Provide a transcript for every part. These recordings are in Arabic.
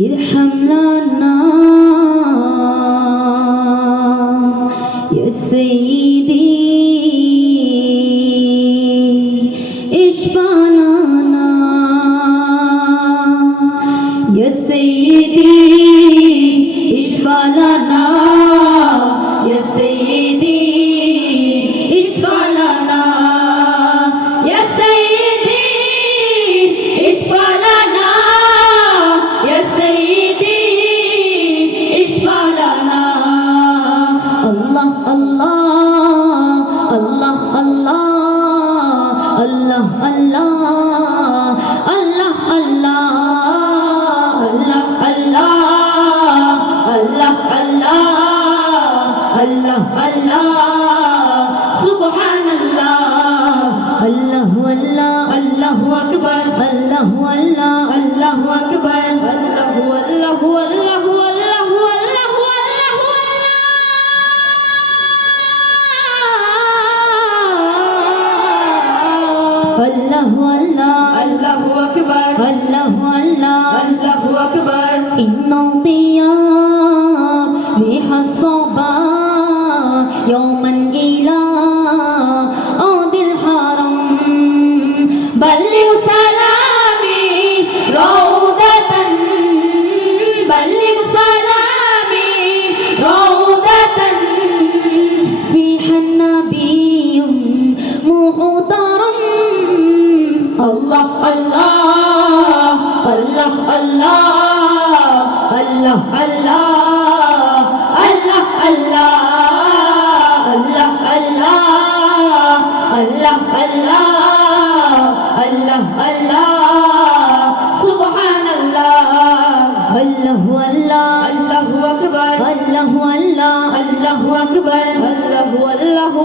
ارحم لنا يا سيدي اشفع لنا يا سيدي اشفع لنا يا سيدي اشفع لنا يا سيدي اشفع لنا يا سيدي اشفع لنا الله الله الله الله الله الله الله الله الله الله الله سبحان الله الله والله الله أكبر الله والله الله أكبر الله والله والله والله والله والله والله الله أكبر الله والله الله أكبر إن الضياء ريح الصبا يوما إلى أرض الحرم بلغ سلامي روضة بلغ سلامي روضة فيها النبي محترم الله الله الله الله الله الله الله الله الله الله الله الله سبحان الله الله الله الله أكبر الله الله الله أكبر الله الله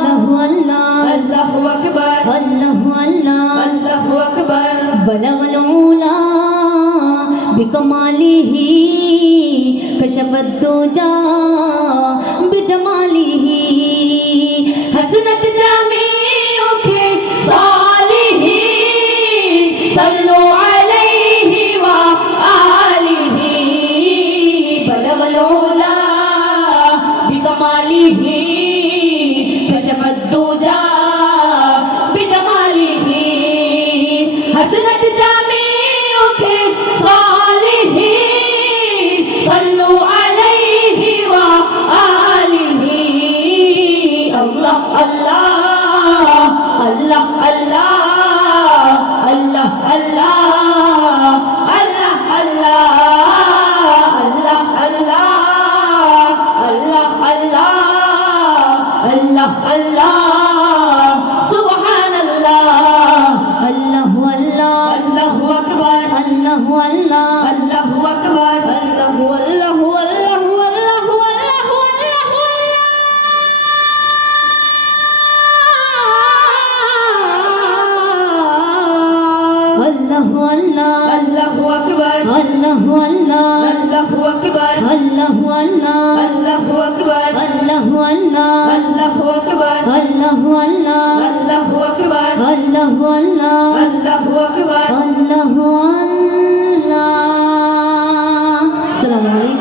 الله الله الله أكبر الله الله الله أكبر بلغ العلا بكماله كشف الدجى بجماله حسنت جميع صالحه صلوا عليه وآله بلغ العلا بكماله كشف الدجى بجماله حسنت جميع صالحه صلوا عليه وآله الله الله الله الله الله الله الله الله الله الله الله سبحان الله الله الله الله أكبر الله الله الله أكبر الله الله الله الله الله الله الله أكبر الله الله الله أكبر الله الله الله أكبر الله الله الله أكبر الله الله الله أكبر الله الله الله أكبر الله الله